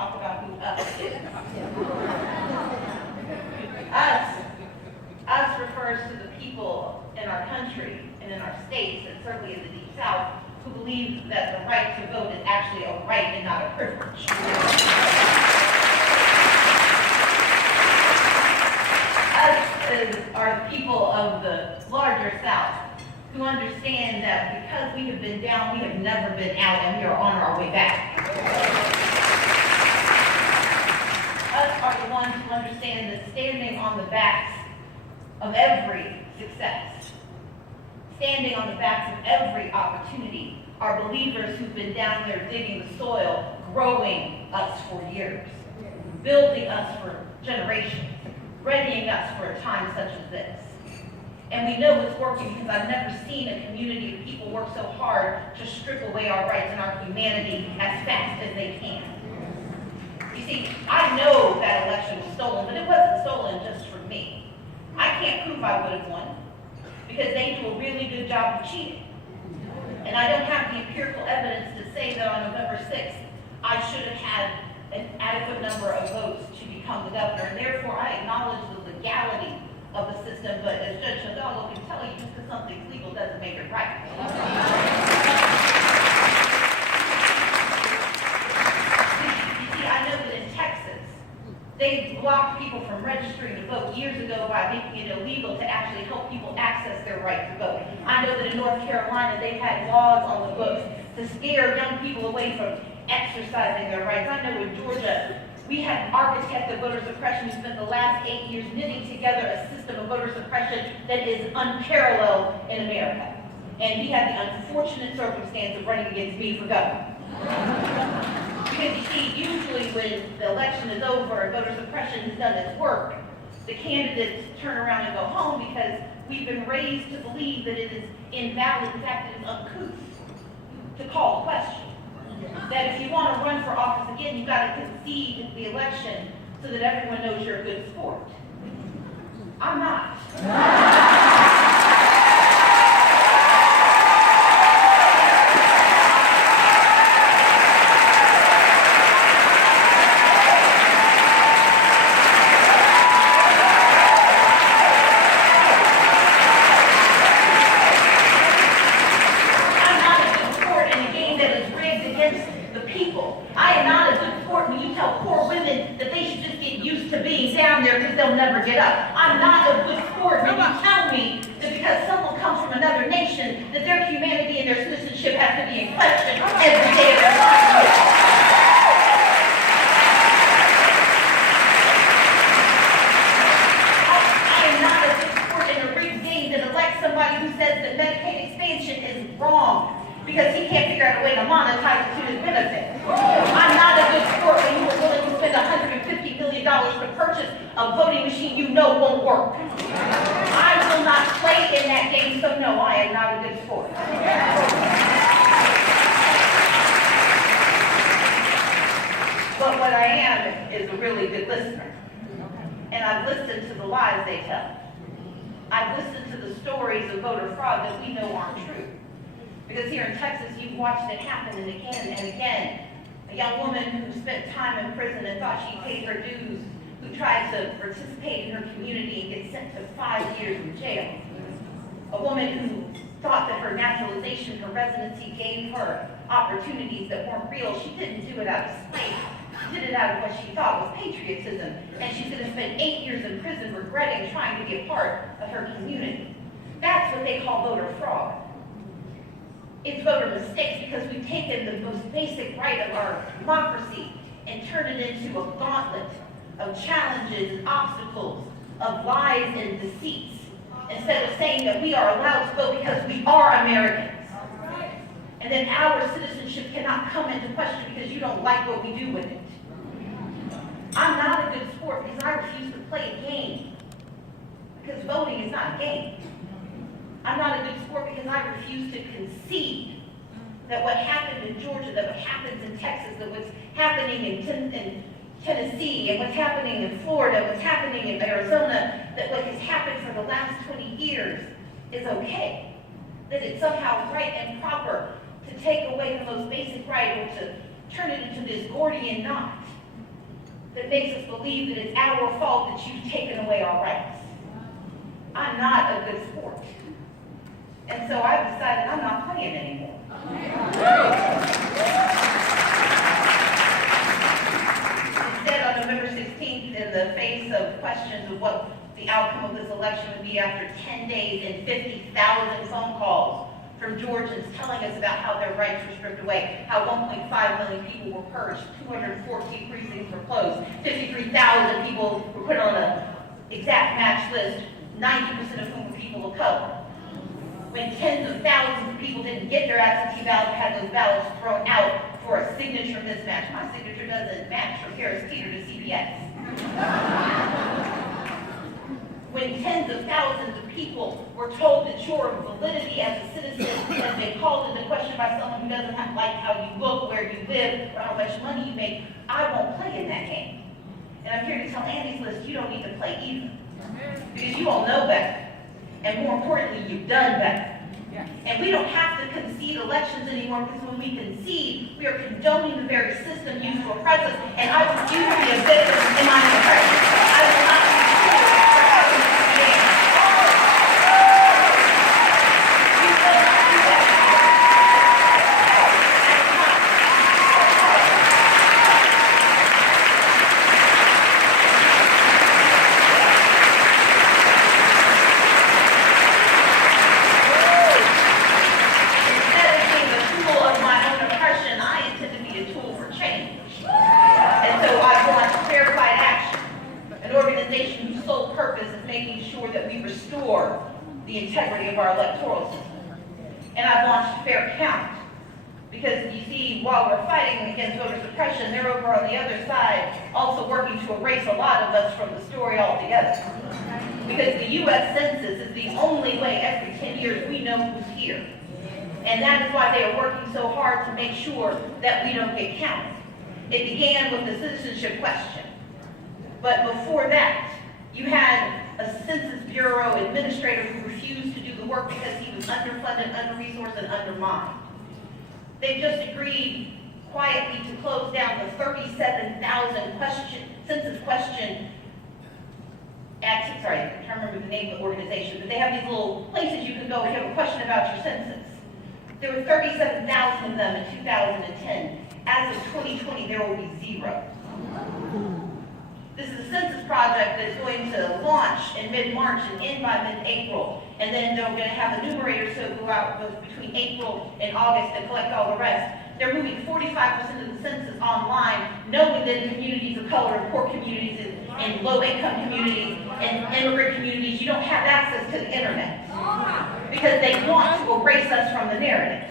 talk about who us is. Us refers to the people in our country and in our states, and certainly in the Deep South, who believe that the right to vote is actually a right and not a privilege. Us are the people of the larger South who understand that because we have been down, we have never been out, and we are on our way back. Us are the ones who understand that standing on the backs of every success, standing on the backs of every opportunity, are believers who've been down there digging the soil, growing us for years, building us for generations, readying us for a time such as this. And we know it's working because I've never seen a community of people work so hard to strip away our rights and our humanity as fast as they can. You see, I know that election was stolen, but it wasn't stolen just for me. I can't prove I would have won because they do a really good job of cheating. And I don't have the empirical evidence to say that on November 6th, I should have had an adequate number of votes to become the governor. And therefore, I acknowledge the legality of the system, but as Judge Hidalgo can tell you, just because something's legal doesn't make it right. See, I know that in Texas, they blocked people from registering to vote years ago by making it illegal to actually help people access their right to vote. I know that in North Carolina, they've had laws on the books to scare young people away from exercising their rights. I know in Georgia, we have an architect of voter suppression who spent the last 8 years knitting together a system of voter suppression that is unparalleled in America. And he had the unfortunate circumstance of running against me for governor. Because you see, usually when the election is over and voter suppression has done its work, the candidates turn around and go home because we've been raised to believe that it is invalid. In fact, it is uncouth to call the question. That if you want to run for office again, you've got to concede the election so that everyone knows you're a good sport. I'm not. They'll never get up. I'm not a good sport when you tell me that because someone comes from another nation, that their humanity and their citizenship has to be in question every day of their lives. I am not a good sport in a rigged game that elects somebody who says that Medicaid expansion is wrong because he can't figure out a way to monetize it to his benefit. I'm not a good sport when you were willing to spend $150 million to purchase a voting machine you know won't work. I will not play in that game, so no, I am not a good sport. But what I am is a really good listener. And I've listened to the lies they tell. I've listened to the stories of voter fraud that we know aren't true. Because here in Texas, you've watched it happen and again and again. A young woman who spent time in prison and thought she paid her dues, who tried to participate in her community and get sent to 5 years in jail. A woman who thought that her naturalization, her residency gave her opportunities that weren't real. She didn't do it out of spite. She did it out of what she thought was patriotism. And she's going to spend 8 years in prison regretting trying to be a part of her community. That's what they call voter fraud. It's voter mistakes because we've taken the most basic right of our democracy and turned it into a gauntlet of challenges and obstacles, of lies and deceits, instead of saying that we are allowed to vote because we are Americans. And then our citizenship cannot come into question because you don't like what we do with it. I'm not a good sport because I refuse to play a game. Because voting is not a game. I'm not a good sport because I refuse to concede that what happened in Georgia, that what happens in Texas, that what's happening in Tennessee, and what's happening in Florida, what's happening in Arizona, that what has happened for the last 20 years is okay. That it's somehow right and proper to take away the most basic right or to turn it into this Gordian knot that makes us believe that it's our fault that you've taken away our rights. I'm not a good sport. And so I've decided I'm not playing anymore. Instead, on November 16th, in the face of questions of what the outcome of this election would be after 10 days and 50,000 phone calls from Georgians telling us about how their rights were stripped away, how 1.5 million people were purged, 214 precincts were closed, 53,000 people were put on an exact match list, 90% of whom were people of color. When tens of thousands of people didn't get their absentee ballots, had those ballots thrown out for a signature mismatch. My signature doesn't match from Harris Teeter to CBS. When tens of thousands of people were told that your validity as a citizen has been called into question by someone who doesn't like how you look, where you live, or how much money you make, I won't play in that game. And I'm here to tell Andy's List, you don't need to play either. Because you all know better. And more importantly, you've done better. And we don't have to concede elections anymore, because when we concede, we are condoning the very system used to oppress us. And I refuse to be a victim in my own oppression. I will not be the integrity of our electoral system. And I've launched Fair Count, because you see, while we're fighting against voter suppression, they're over on the other side also working to erase a lot of us from the story altogether. Because the U.S. Census is the only way every 10 years we know who's here. And that is why they are working so hard to make sure that we don't get counted. It began with the citizenship question. But before that, you had a Census Bureau administrator who refused to do the work because he was underfunded, under-resourced, and undermined. They've just agreed quietly to close down the 37,000 census question sorry, I can't remember the name of the organization, but they have these little places you can go if you have a question about your census. There were 37,000 of them in 2010. As of 2020, there will be 0. This is a census project that is going to launch in mid-March and end by mid-April. And then they're going to have enumerators so go out between April and August to collect all the rest. They're moving 45% of the census online, knowing that in communities of color, in poor communities, in low-income communities, and immigrant communities, you don't have access to the internet. Because they want to erase us from the narrative.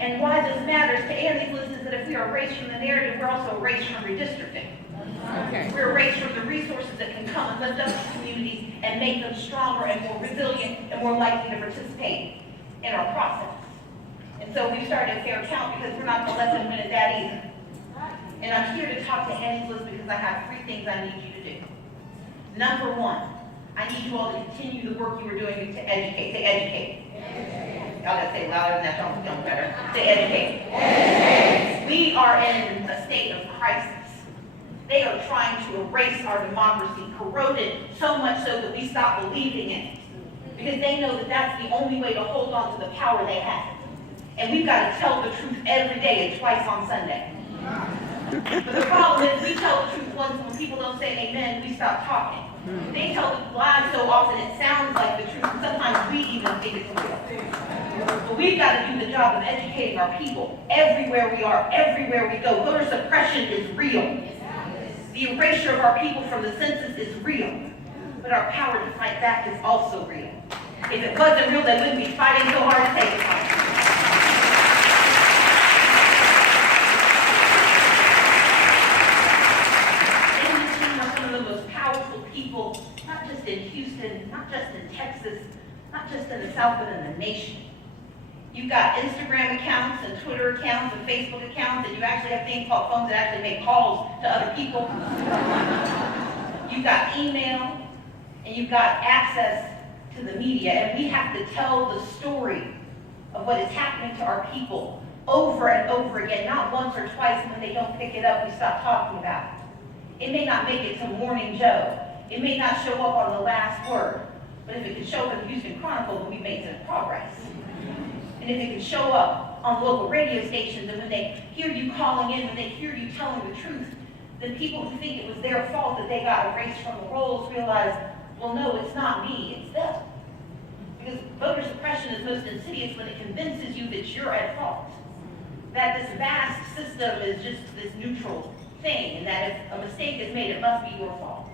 And why this matters to Andy's List is that if we are erased from the narrative, we're also erased from redistricting. Okay. We're erased from the resources that can come and lift up the communities and make them stronger and more resilient and more likely to participate in our process. And so we started Fair Count because we're not going to let them win at that either. And I'm here to talk to Andy's List because I have 3 things I need you to do. Number 1, I need you all to continue the work you were doing to educate. Say educate. Y'all gotta say louder than that, don't feel better. Say educate. Educate. We are in a state of crisis. They are trying to erase our democracy, corrode it so much so that we stop believing in it. Because they know that that's the only way to hold on to the power they have. And we've got to tell the truth every day and twice on Sunday. But the problem is we tell the truth once, and when people don't say amen, we stop talking. They tell the lies so often it sounds like the truth, and sometimes we even think it's real. But we've got to do the job of educating our people everywhere we are, everywhere we go. Voter suppression is real. The erasure of our people from the census is real. But our power to fight back is also real. If it wasn't real, they wouldn't be fighting so hard to take it from us. People, not just in Houston, not just in Texas, not just in the South, but in the nation. You've got Instagram accounts and Twitter accounts and Facebook accounts, and you actually have things called phones that actually make calls to other people. You've got email, and you've got access to the media, and we have to tell the story of what is happening to our people over and over again, not once or twice, and when they don't pick it up, we stop talking about it. It may not make it to Morning Joe. It may not show up on the last word. But if it can show up in the Houston Chronicle, then we've made some progress. And if it can show up on local radio stations, and when they hear you calling in, when they hear you telling the truth, then people who think it was their fault that they got erased from the rolls realize, well, no, it's not me, it's them. Because voter suppression is most insidious when it convinces you that you're at fault. That this vast system is just this neutral thing, and that if a mistake is made, it must be your fault.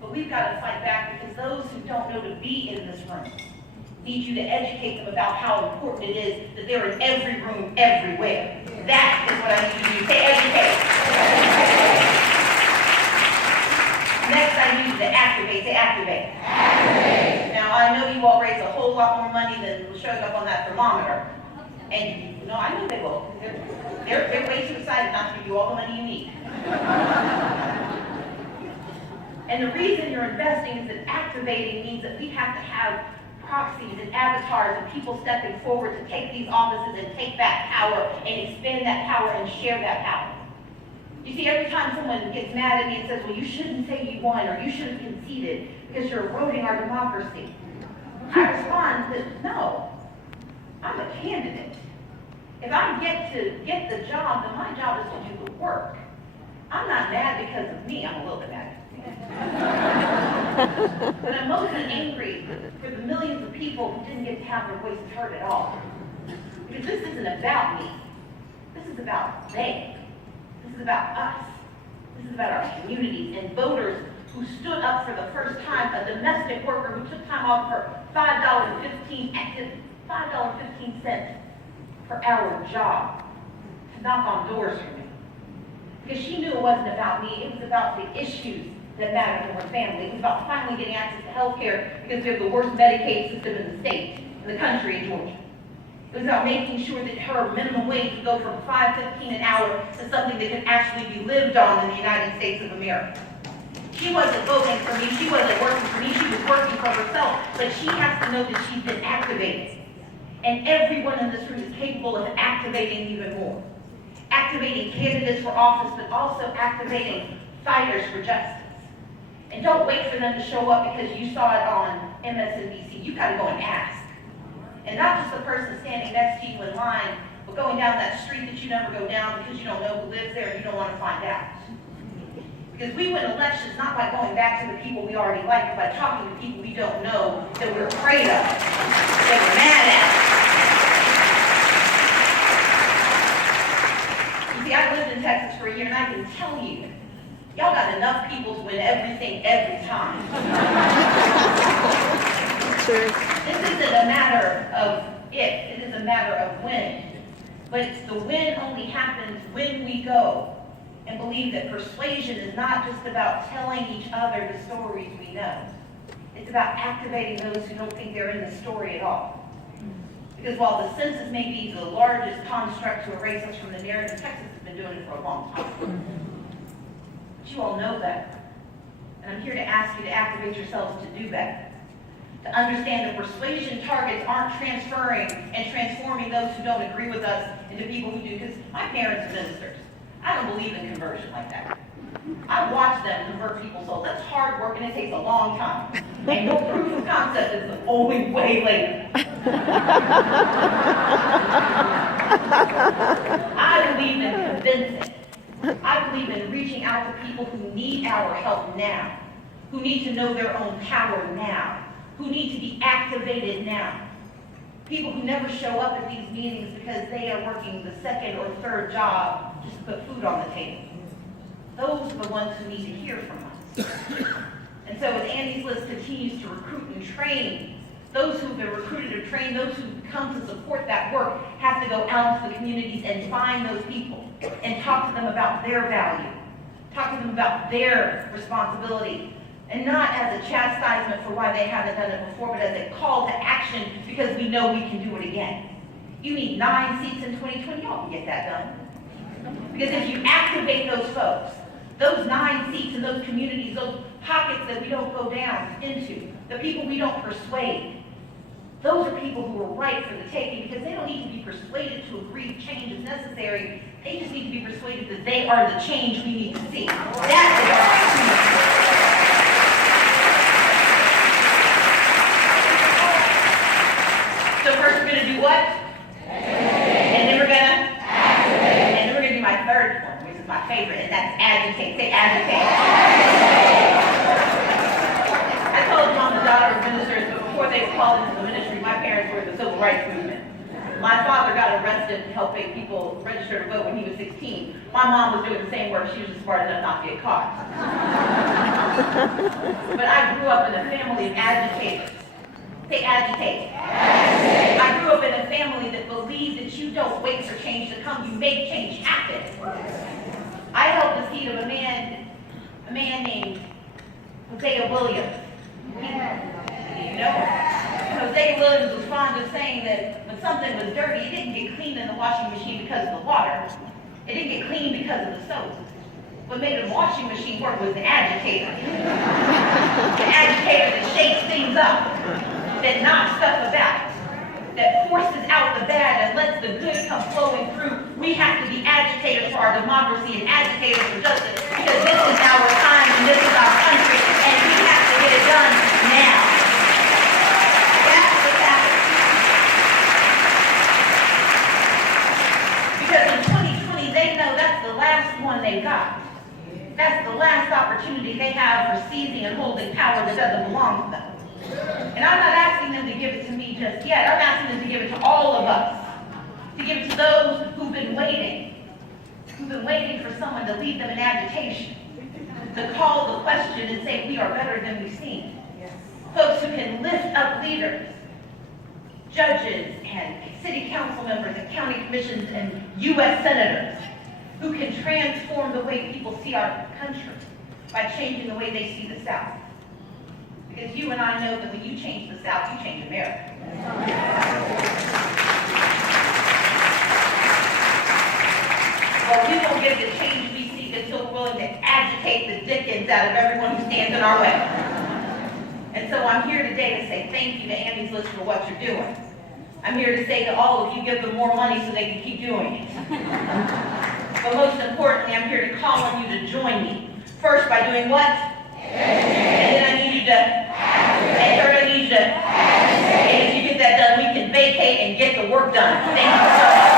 But we've got to fight back, because those who don't know to be in this room need you to educate them about how important it is that they're in every room, everywhere. That is what I need you to do. Say educate. Next, I need you to activate. Say activate. Activate. Now, I know you all raise a whole lot more money than showing up on that thermometer. And you know, I know they will. They're way too excited not to give you all the money you need. And the reason you're investing is that activating means that we have to have proxies and avatars and people stepping forward to take these offices and take that power and expand that power and share that power. You see, every time someone gets mad at me and says, well, you shouldn't say you won or you should have conceded because you're eroding our democracy, I respond that no, I'm a candidate. If I get to get the job, then my job is to do the work. I'm not mad because of me. I'm a little bit mad. But I'm mostly angry for the millions of people who didn't get to have their voices heard at all. Because this isn't about me. This is about they. This is about us. This is about our communities and voters who stood up for the first time, a domestic worker who took time off for $5.15 per hour job to knock on doors for me. Because she knew it wasn't about me, it was about the issues that mattered to her family. It was about finally getting access to health care because we have the worst Medicaid system in the state, in the country, in Georgia. It was about making sure that her minimum wage would go from $5.15 an hour to something that could actually be lived on in the United States of America. She wasn't voting for me, she wasn't working for me, she was working for herself, but she has to know that she's been activated. And everyone in this room is capable of activating even more. Activating candidates for office, but also activating fighters for justice. And don't wait for them to show up because you saw it on MSNBC. You gotta go and ask. And not just the person standing next to you in line, but going down that street that you never go down because you don't know who lives there and you don't want to find out. Because we win elections not by going back to the people we already like, but by talking to people we don't know, that we're afraid of, that we're mad at. You see, I lived in Texas for a year, and I can tell you, y'all got enough people to win everything every time. Sure. This isn't a matter of if, it is a matter of when. But it's the win only happens when we go and believe that persuasion is not just about telling each other the stories we know. It's about activating those who don't think they're in the story at all. Because while the census may be the largest construct to erase us from the narrative, Texas has been doing it for a long time. But you all know better. And I'm here to ask you to activate yourselves to do better. To understand that persuasion targets aren't transferring and transforming those who don't agree with us into people who do. Because my parents are ministers. I don't believe in conversion like that. I watch them convert people's souls. That's hard work and it takes a long time. And your proof of concept is always way later. I believe in convincing. I believe in reaching out to people who need our help now, who need to know their own power now, who need to be activated now. People who never show up at these meetings because they are working the second or third job just to put food on the table. Those are the ones who need to hear from us. And so as Andy's list continues to recruit and train, those who've been recruited or trained, those who come to support that work have to go out into the communities and find those people and talk to them about their value, talk to them about their responsibility, and not as a chastisement for why they haven't done it before, but as a call to action because we know we can do it again. You need 9 seats in 2020, y'all can get that done. Because if you activate those folks, those 9 seats in those communities, those pockets that we don't go down into, the people we don't persuade, Those are people who are ripe for the taking because they don't need to be persuaded to agree change is necessary. They just need to be persuaded that they are the change we need to see. That's the opportunity. So first we're going to do what? And then we're going to? And then we're going to do my third form, which is my favorite, and that's agitate. Say agitate. I told you I'm the daughter of ministers, but before they were called into the ministry, my parents were in the civil rights movement. My father got arrested helping people register to vote when he was 16. My mom was doing the same work. She was just smart enough not to get caught. But I grew up in a family of agitators. Say agitate. Agitate. I grew up in a family that believed that you don't wait for change to come, you make change happen. I held the seat of a man named Hosea Williams. You know, Hosea Williams was fond of saying that when something was dirty, it didn't get cleaned in the washing machine because of the water. It didn't get cleaned because of the soap. What made the washing machine work was the agitator. The agitator that shakes things up, that knocks stuff about, that forces out the bad and lets the good come flowing through. We have to be agitators for our democracy and agitators for justice because this is our time and this is our country and we have to get it done now. That's what's happening. Because in 2020, they know that's the last one they got. That's the last opportunity they have for seizing and holding power that doesn't belong to them. And I'm not asking them to give it to me just yet. I'm asking them to give it to all of us. To give it to those who've been waiting for someone to lead them in agitation. To call the question and say, we are better than we've seen. Yes. Folks who can lift up leaders, judges and city council members and county commissions and U.S. senators, who can transform the way people see our country by changing the way they see the South. Because you and I know that when you change the South, you change America. Well, we won't get the change we seek until we're willing to agitate the dickens out of everyone who stands in our way. And so I'm here today to say thank you to Andy's List for what you're doing. I'm here to say to all of you, give them more money so they can keep doing it. But most importantly, I'm here to call on you to join me. First, by doing what? And then I need you to, and third I need you to, and if you get that done, we can vacate and get the work done. Thank you so much.